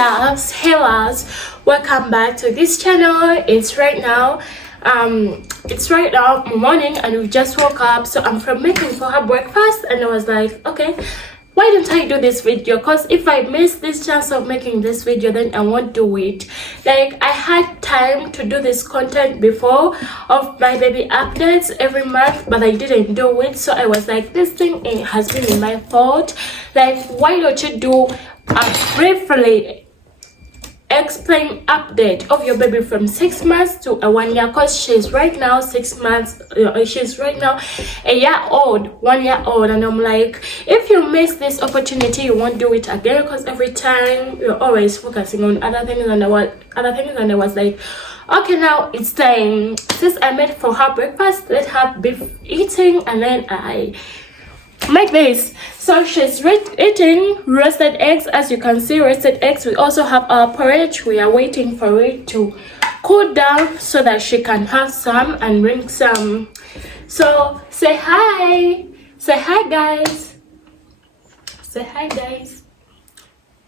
loves, hey loves, welcome back to this channel. It's right now morning and we just woke up, so I'm from making for her breakfast and I was like, okay, why don't I do this video? Because if I miss this chance of making this video, then I won't do it. Like, I had time to do this content before of my baby updates every month, but I didn't do it. So I was like, this thing has been my fault. Like, why don't you do a briefly explain update of your baby from 6 months to a 1 year, because she's right now 6 months, she's right now a year old, 1 year old, and I'm like, if you miss this opportunity, you won't do it again, because every time you're always focusing on other things, and I was like, okay, now it's time. Since I made for her breakfast, let her be eating, and then I make this. So she's eating roasted eggs. As you can see, roasted eggs. We also have our porridge. We are waiting for it to cool down so that she can have some and bring some. So say hi guys, say hi guys,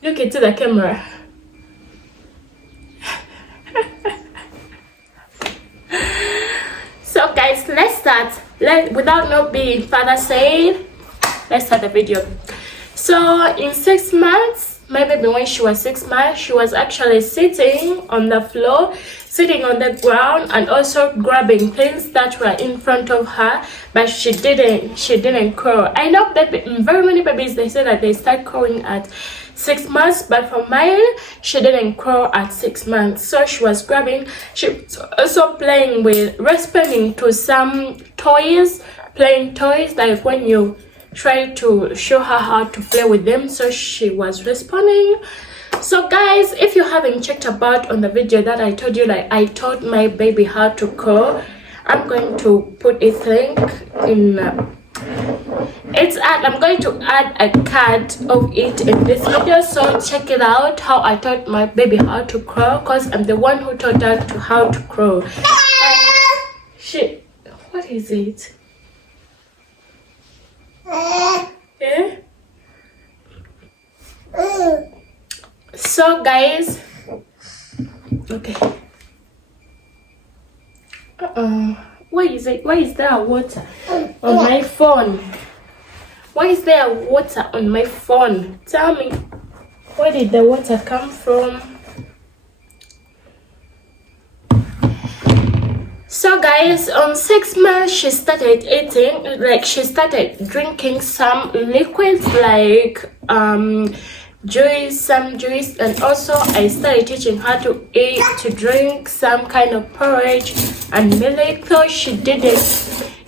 look into the camera. So guys, let's start. Without not being further said, let's start the video. So in 6 months, my baby, when she was 6 months, she was actually sitting on the floor, sitting on the ground, and also grabbing things that were in front of her, but she didn't crawl. I know very many babies, they say that they start crawling at 6 months, but for mine, she didn't crawl at 6 months. So she was grabbing, she was also playing with, responding to some toys, playing toys, like when you try to show her how to play with them. So she was responding. So guys, if you haven't checked about on the video that I told you, like I taught my baby how to crawl, I'm going to put a link in I'm going to add a card of it in this video, so check it out, how I taught my baby how to crawl, because I'm the one who taught her how to crawl. What is it? Yeah. So guys, okay. Why is there water on my phone? Why is there water on my phone? Tell me, where did the water come from? So guys, on 6 months, she started eating, like she started drinking some liquids, like some juice, and also I started teaching her to drink some kind of porridge and milk, though she didn't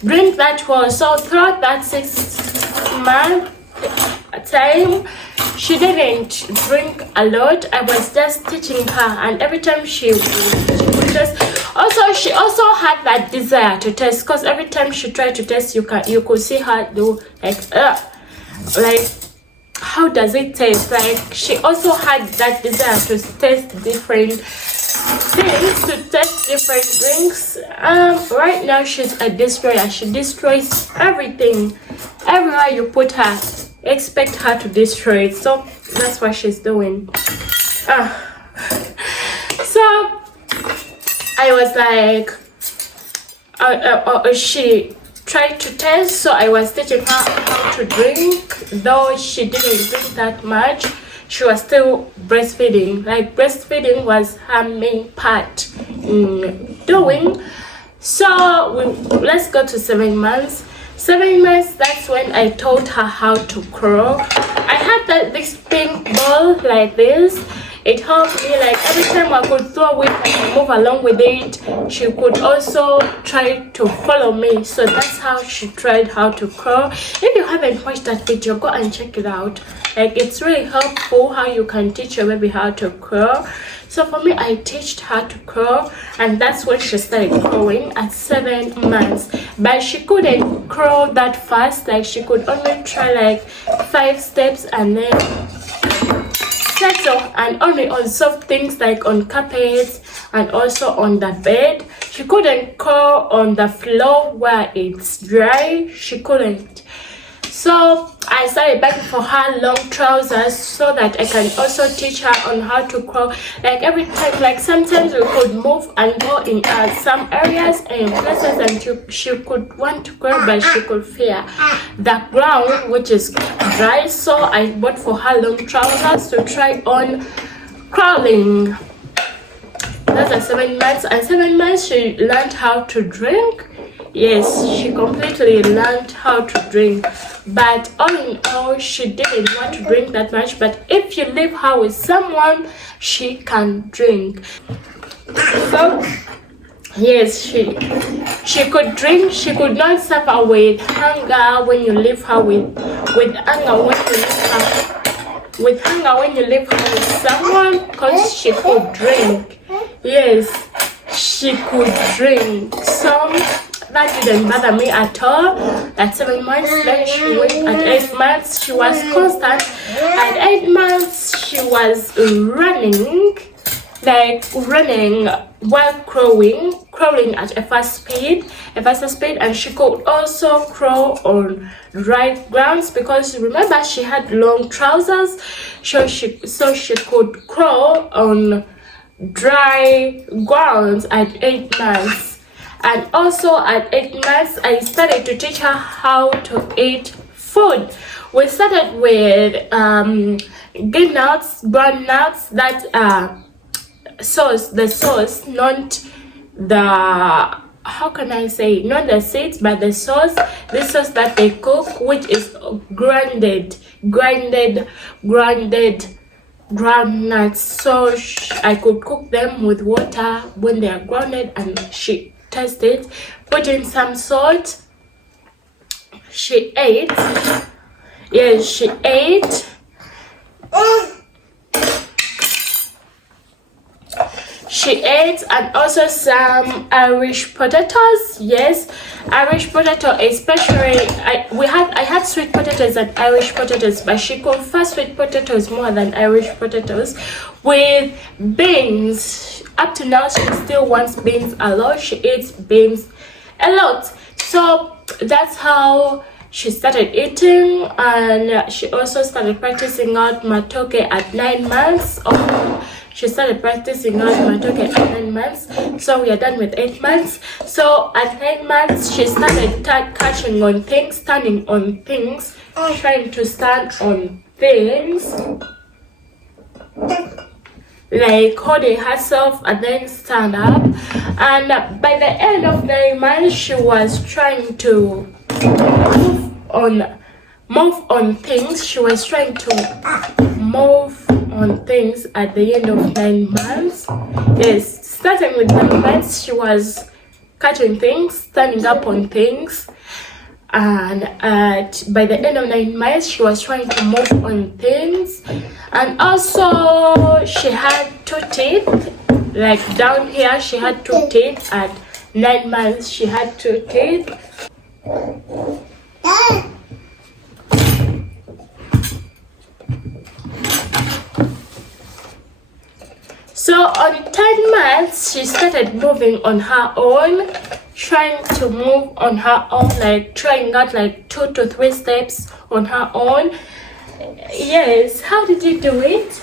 drink that well. So throughout that 6 month time, she didn't drink a lot. I was just teaching her, and every time she would just she also had that desire to taste, because every time she tried to taste, you could see her do like how does it taste. Like, she also had that desire to taste different things, to taste different drinks. Right now she's a destroyer. She destroys everything. Everywhere you put her, expect her to destroy it. So that's what she's doing. So I was like, she tried to taste, so I was teaching her how to drink. Though she didn't drink that much, she was still breastfeeding. Like, breastfeeding was her main part in doing. So let's go to 7 months. 7 months, that's when I taught her how to crawl. I had this pink ball like this. It helped me, like every time I could throw it and move along with it, she could also try to follow me. So that's how she tried how to crawl. If you haven't watched that video, go and check it out. Like, it's really helpful how you can teach your baby how to crawl. So for me, I taught her to crawl, and that's when she started crawling at 7 months. But she couldn't crawl that fast. Like, she could only try like 5 steps and then settle, and only on soft things like on carpets and also on the bed. She couldn't crawl on the floor where it's dry. She couldn't. So I started buying for her long trousers so that I can also teach her on how to crawl. Like every time, like sometimes we could move and go in some areas and places, and she could want to crawl, but she could fear the ground, which is dry. So I bought for her long trousers to try on crawling. That's at 7 months, and 7 months she learned how to drink. Yes, she completely learned how to drink, but all in all, she didn't want to drink that much. But if you leave her with someone, she can drink. So yes, she could drink. She could not suffer with hunger when you leave her with hunger when you leave her with hunger when you leave her with someone, because she could drink. Yes, she could drink. So that didn't bother me at all. At 7 months, then she went. At 8 months, she was constant. At 8 months, she was running while crawling at a faster speed, and she could also crawl on dry grounds, because remember she had long trousers, so she could crawl on dry grounds at 8 months. And also at 8 months, I started to teach her how to eat food. We started with green nuts, brown nuts, that the sauce, not the, how can I say, not the seeds, but the sauce that they cook, which is grounded ground nuts. So I could cook them with water when they are grounded, and she tasted, put in some salt. She ate. Yes, she ate. She ate, and also some Irish potatoes. Yes, Irish potato, especially I had sweet potatoes and Irish potatoes, but she prefers sweet potatoes more than Irish potatoes. With beans, up to now she still wants beans a lot. She eats beans a lot. So that's how she started eating, and she also started practicing out matoke at 9 months. She started practicing out matoke at 9 months. So we are done with 8 months. So at 9 months, she started catching on things, standing on things, trying to stand on things, like holding herself and then stand up. And by the end of 9 months, she was trying to move on things. She was trying to move on things at the end of 9 months. Yes, starting with 9 months, she was catching things, standing up on things, and by the end of 9 months, she was trying to move on things. And also she had 2 teeth, like down here she had 2 teeth. At 9 months she had 2 teeth. So on 10 months, she started moving on her own, trying to move on her own, like trying out like 2 to 3 steps on her own. Yes, how did you do it?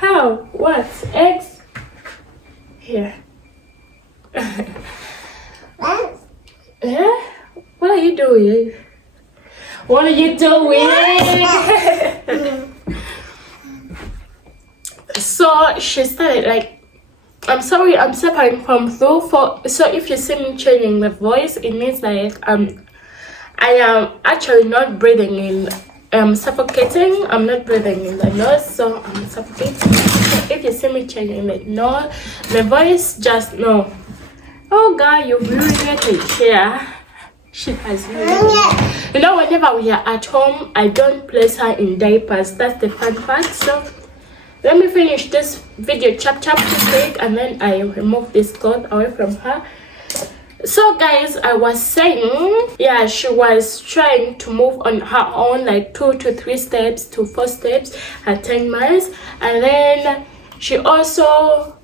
How? What? Eggs? Here. Yeah? What are you doing? What are you doing? So she started like, I'm sorry, I'm suffering from flu. So if you see me changing the voice, it means like I am actually not breathing in. I'm suffocating. I'm not breathing in the nose, so I'm suffocating. So if you see me changing the voice, just know. Oh God, you've urinated here. She has urinated. You know, whenever we are at home, I don't place her in diapers. That's the fun part. So let me finish this video chap quick, and then I remove this cloth away from her. So guys, I was saying, yeah, she was trying to move on her own, like 2 to 3 steps to 4 steps at 10 months. And then she also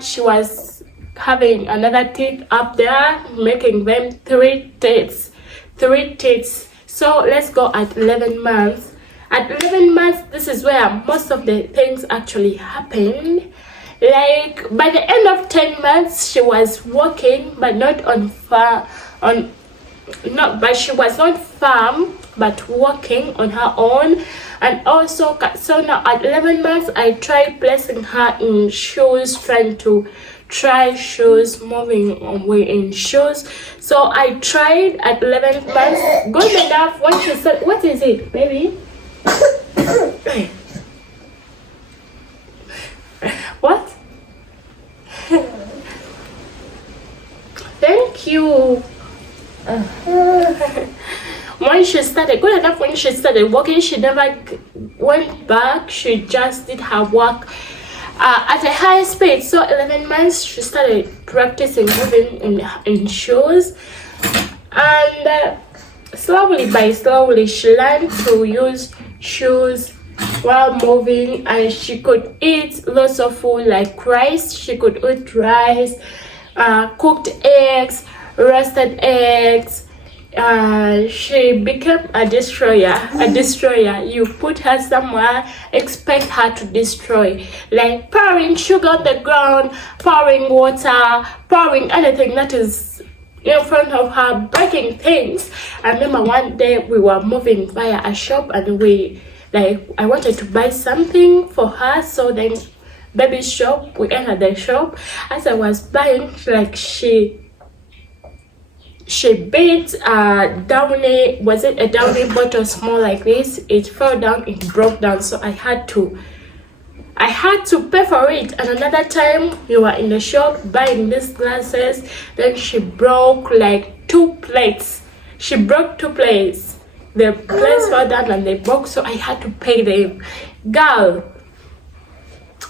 she was having another teeth up there, making them 3 teeth. So let's go at 11 months. At 11 months, this is where most of the things actually happened. Like by the end of 10 months, she was working, but not on but she was not farm, but working on her own. And also, so now at 11 months, I tried placing her in shoes, trying to try shoes, moving away in shoes. So I tried at 11 months, good enough. When she said, what is it, baby? What? Thank you. When she started, good enough, when she started working, she never went back. She just did her work at a high speed. So 11 months, she started practicing moving in shoes, and slowly she learned to use shoes while moving, and she could eat lots of food like rice. She could eat rice, cooked eggs, roasted eggs. She became a destroyer. You put her somewhere, expect her to destroy, like pouring sugar on the ground, pouring water, pouring anything that is in front of her, breaking things. I remember one day we were moving via a shop, and I wanted to buy something for her. So then baby shop, we entered the shop. As I was buying, like she beat a downy, was it a downy bottle small like this? It fell down, it broke down, so I had to pay for it. And another time we were in the shop buying these glasses, then she broke like 2 plates. She broke 2 plates. The plates fell down and they broke, so I had to pay them. Girl,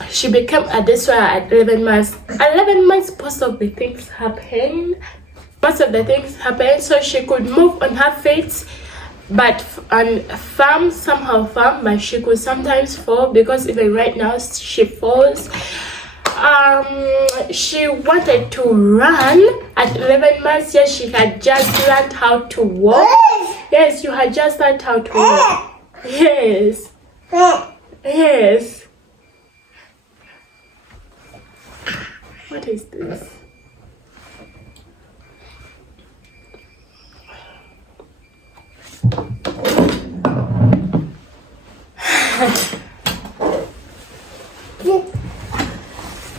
she became a destroyer at 11 months. 11 months, most of the things happened. So she could move on her feet, but somehow farm, but she could sometimes fall, because even right now she falls. She wanted to run at 11 months. Yes, she had just learned how to walk. Yes, you had just learned how to walk. Yes. What is this?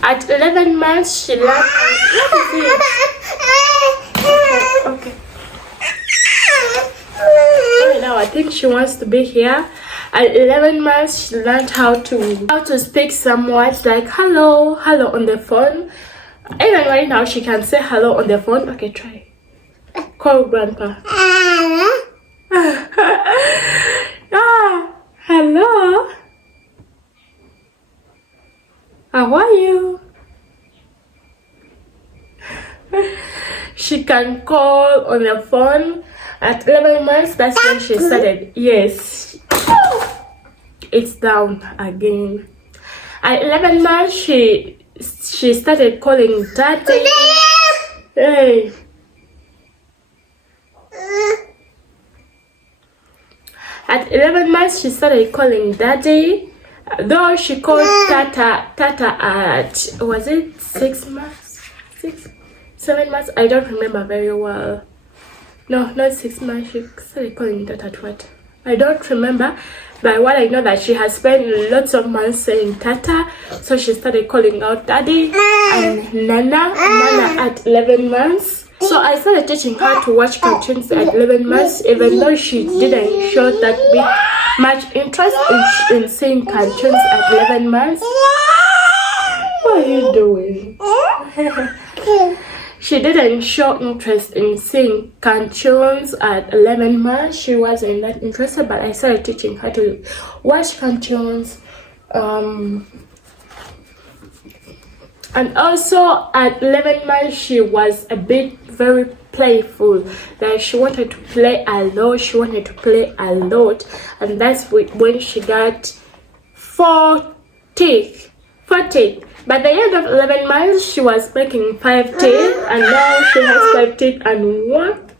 At 11 months, she learned. What is it? Okay. Right now, I think she wants to be here. At 11 months, she learned how to speak some words like hello on the phone. Even right now, she can say hello on the phone. Okay, try. Call grandpa. Hello. How are you? She can call on the phone. At 11 months, that's when she started. Yes. It's down again. At 11 months, she started calling daddy. Hey. At 11 months, she started calling daddy. Though she called Tata at, was it 6 months? 7 months? I don't remember very well. No, not 6 months. She started calling Tata at what? I don't remember. But what I know that she has spent lots of months saying Tata. So she started calling out Daddy and Nana at 11 months. So I started teaching her to watch cartoons at 11 months, even though she didn't show that much interest in seeing cartoons at 11 months. What are you doing? She didn't show interest in seeing cartoons at 11 months. She wasn't that interested, but I started teaching her to watch cartoons. And also at 11 months, she was a bit very playful. Like she wanted to play a lot. And that's when she got 4 teeth. By the end of 11 months, she was making 5 teeth, and now she has 5 teeth and 1.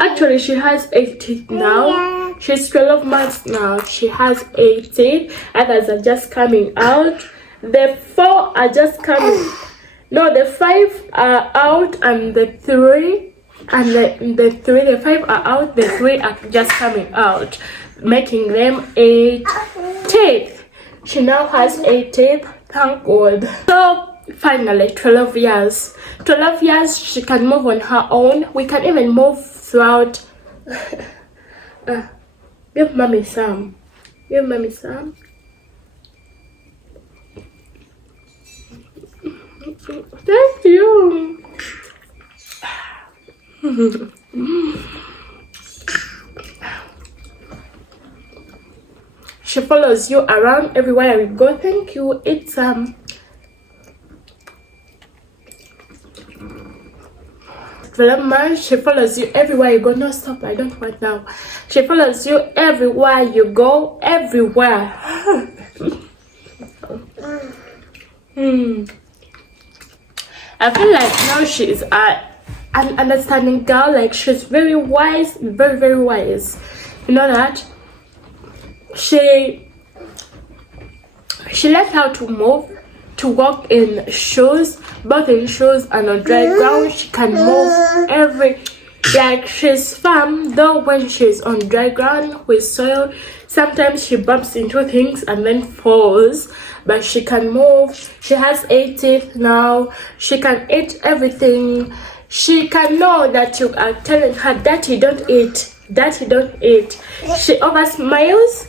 Actually, she has 8 teeth now. She's 12 months now. She has 8 teeth. Others are just coming out. The 4 are just coming. No, the 5 are out, and the 3 and the 5 are out. The 3 are just coming out, making them 8 teeth. She now has 8 teeth. Thank God. So finally, 12 years. 12 years, she can move on her own. We can even move throughout. Give mommy some. Give mommy some. Thank you. She follows you around everywhere you go. Thank you. It's 12 months. She follows you everywhere you go. No, stop. I don't want now. She follows you everywhere you go. Everywhere. I feel like now she is an understanding girl. Like, she's very wise, very, very wise. You know that? She learned how to move, to walk in shoes, both in shoes and on dry ground. She can move like, she's firm, though when she's on dry ground with soil, sometimes she bumps into things and then falls, but she can move. She has 8 teeth now. She can eat everything. She can know that you are telling her, "Daddy, don't eat. Daddy, don't eat." She over smiles.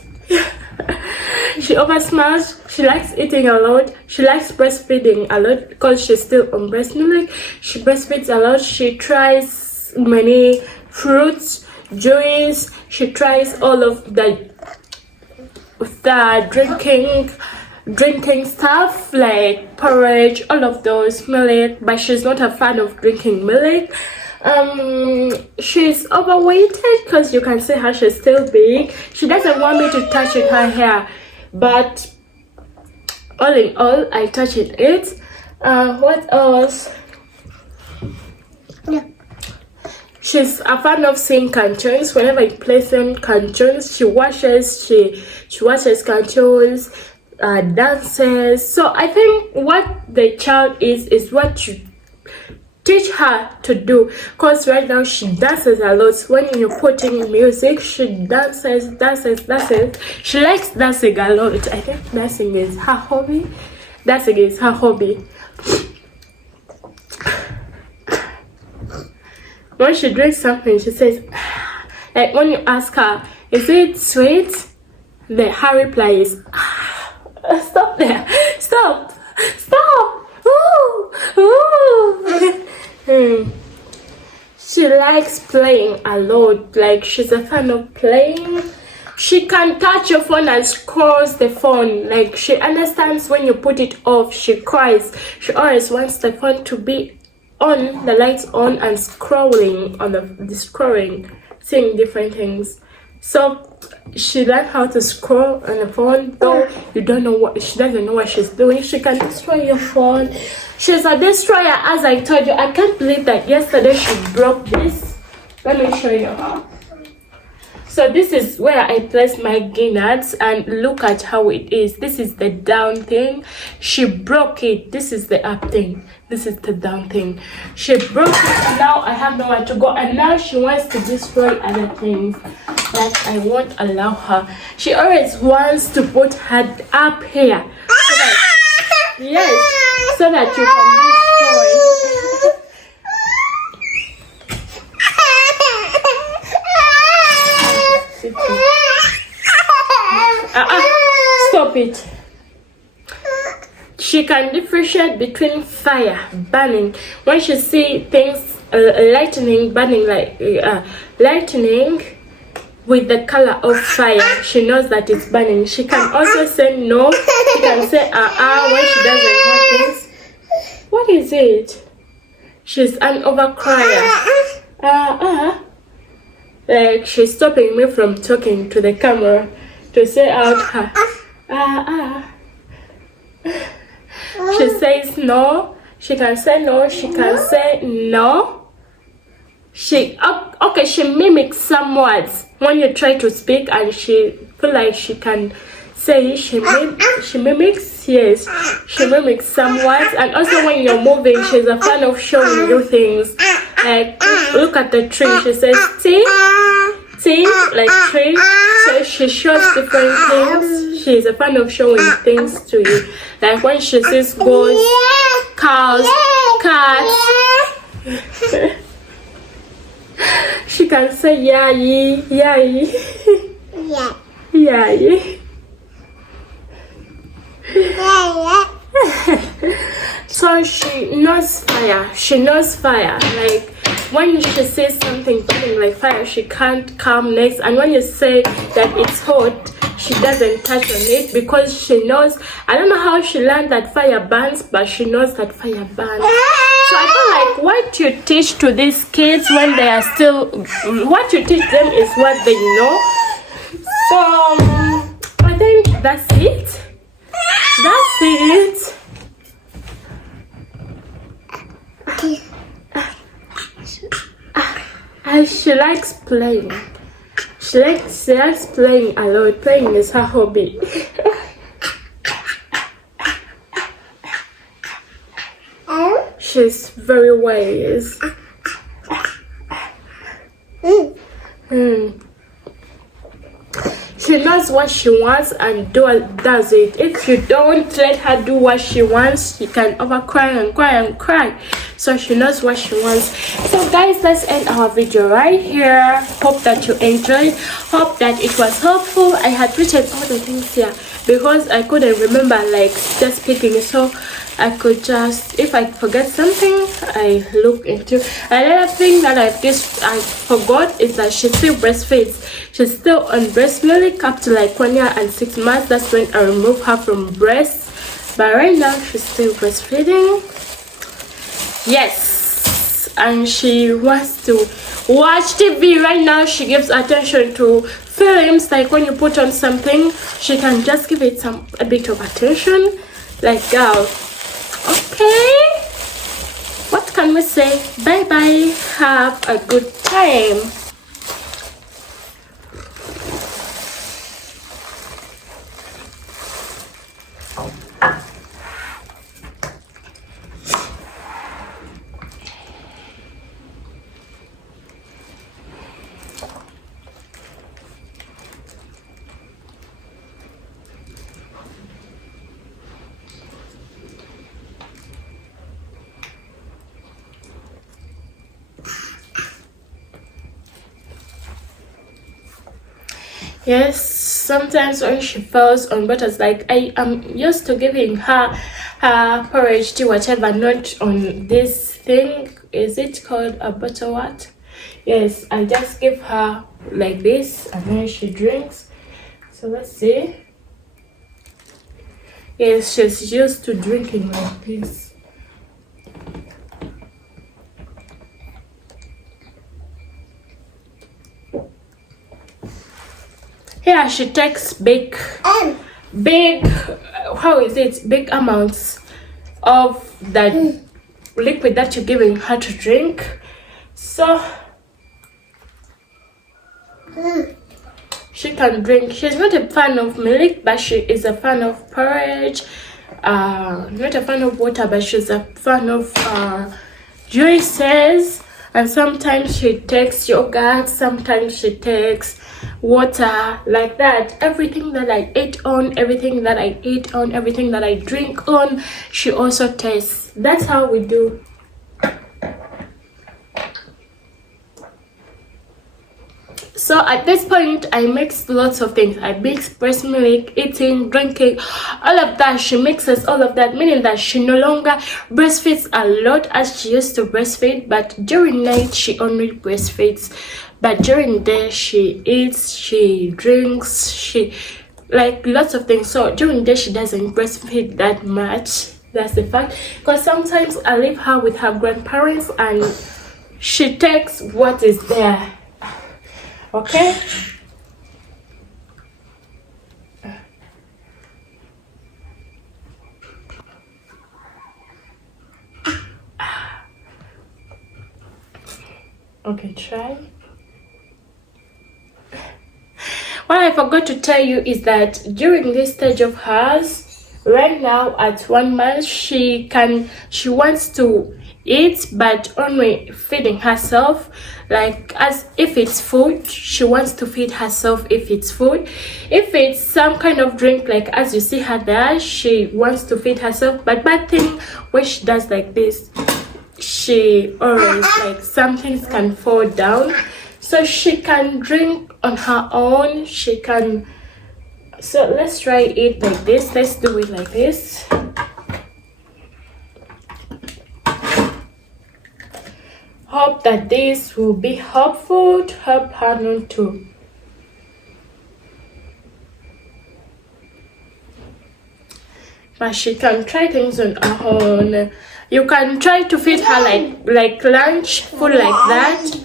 She over smiles. She likes eating a lot. She likes breastfeeding a lot because she's still on breast milk. She breastfeeds a lot. She tries many fruits, juice. She tries all of the drinking stuff like porridge, all of those, milk, but she's not a fan of drinking milk. She's overweighted because you can see her, she's still big. She doesn't want me to touch her hair, but all in all, I touched it. What else? Yeah. She's a fan of seeing cartoons. Whenever I play some cartoons, she watches cartoons, dances. So I think what the child is what you teach her to do, because right now she dances a lot. When you put in music, she dances. She likes dancing a lot. I think dancing is her hobby. When she drinks something, she says, like, when you ask her, "Is it sweet?" Her reply is, "Stop there, stop. Ooh. She likes playing a lot. Like, she's a fan of playing. She can touch your phone and scrolls the phone. Like, she understands when you put it off, she cries. She always wants the phone to be on, the lights on, and scrolling on the scrolling, seeing different things. So she learned how to scroll on the phone, though she doesn't know what she's doing. She can destroy your phone. She's a destroyer, as I told you. I can't believe that yesterday she broke this. Let me show you. So this is where I place my guineas, and look at how it is. This is the down thing. She broke it. This is the up thing. This is the down thing. She broke it. Now I have nowhere to go, and now she wants to destroy other things that I won't allow her. She always wants to put her up here, so that, yes, so that you can destroy. Stop it. She can differentiate between fire, burning. When she see things lightning, burning, like lightning with the color of fire, she knows that it's burning. She can also say no. She can say when she doesn't want this. What is it? She's an overcrier. Like, she's stopping me from talking to the camera to say out her. She says no. She can say no. She can say no. she mimics some words when you try to speak, and she feel like she can say she mimics. Yes, she mimics some words. And also when you're moving, she's a fan of showing you things. Like, look at the tree, she says tea, like tree. So she shows different things. She's a fan of showing things to you. Like when she sees goats, cows, cats, she can say yai, yai, yai. So she knows fire. She knows fire. Like when she says something burning like fire, she can't come next. And when you say that it's hot, she doesn't touch on it because she knows. I don't know how she learned that fire burns, but she knows that fire burns. So I feel like what you teach to these kids when they are still, what you teach them is what they know. So I think that's it. That's it. She likes playing. She likes playing a lot. Playing is her hobby. She's very wise. She knows what she wants and does it. If you don't let her do what she wants, she can overcry and cry and cry. So she knows what she wants. So guys, let's end our video right here. Hope that you enjoyed. Hope that it was helpful. I had written all the things here because I couldn't remember, like, just picking. So I could just, if I forget something, I look into. Another thing that I forgot is that she still breastfeeds. She's still on breast milk up to like 1 year and 6 months. That's when I remove her from breast. But right now she's still breastfeeding. Yes, and she wants to watch TV. Right now she gives attention to films. Like when you put on something, she can just give it a bit of attention. Like, girl, okay, what can we say? Bye bye, have a good time. Yes, sometimes when she falls on butters, like I am used to giving her porridge tea, whatever, not on this thing. Is it called a butter what? Yes, I just give her like this and then she drinks. So let's see. Yes, she's used to drinking like this. Here she takes big amounts of that liquid that you're giving her to drink. So she can drink. She's not a fan of milk, but she is a fan of porridge. Not a fan of water, but she's a fan of juices. And sometimes she takes yogurt, sometimes she takes water, like that. Everything that I ate on, everything that I eat on, everything that I drink on, she also tastes. That's how we do. So at this point, I mix lots of things. I mix breast milk, eating, drinking, all of that. She mixes all of that, meaning that she no longer breastfeeds a lot as she used to breastfeed. But during night, she only breastfeeds. But during day, she eats, she drinks, she like lots of things. So during day, she doesn't breastfeed that much. That's the fact. Because sometimes I leave her with her grandparents and she takes what is there. Okay. Okay, try. What I forgot to tell you is that during this stage of hers, right now at 1 month, she wants to eat, but only feeding herself. Like, as if it's food, she wants to feed herself if it's food. If it's some kind of drink, like as you see her there, she wants to feed herself. But bad thing when she does like this, she always, like, some things can fall down. So she can drink on her own. She can. So let's try it like this. Let's do it like this. Hope that this will be helpful to help her not to. But she can try things on her own. You can try to feed her like lunch, food like that.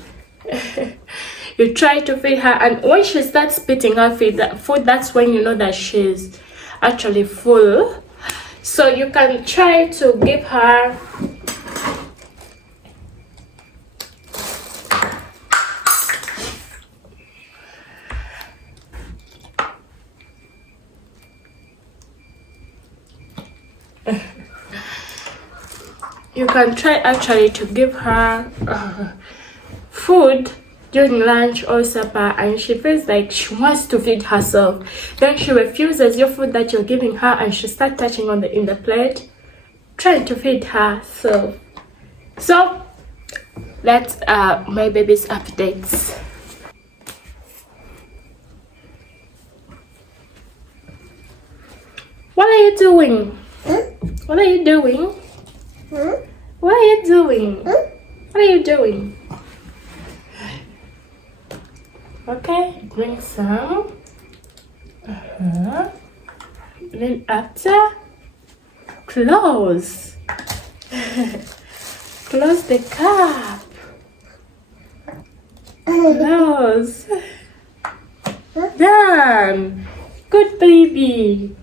You try to feed her, and when she starts spitting out food, that's when you know that she's actually full. So you can try to give her you can try actually to give her food during lunch or supper, and she feels like she wants to feed herself. Then she refuses your food that you're giving her, and she starts touching on in the plate, trying to feed herself. So that's my baby's updates. What are you doing? What are you doing? What are you doing? What are you doing? Okay, drink some. Then after, close. Close the cup. Close. Done. Good baby.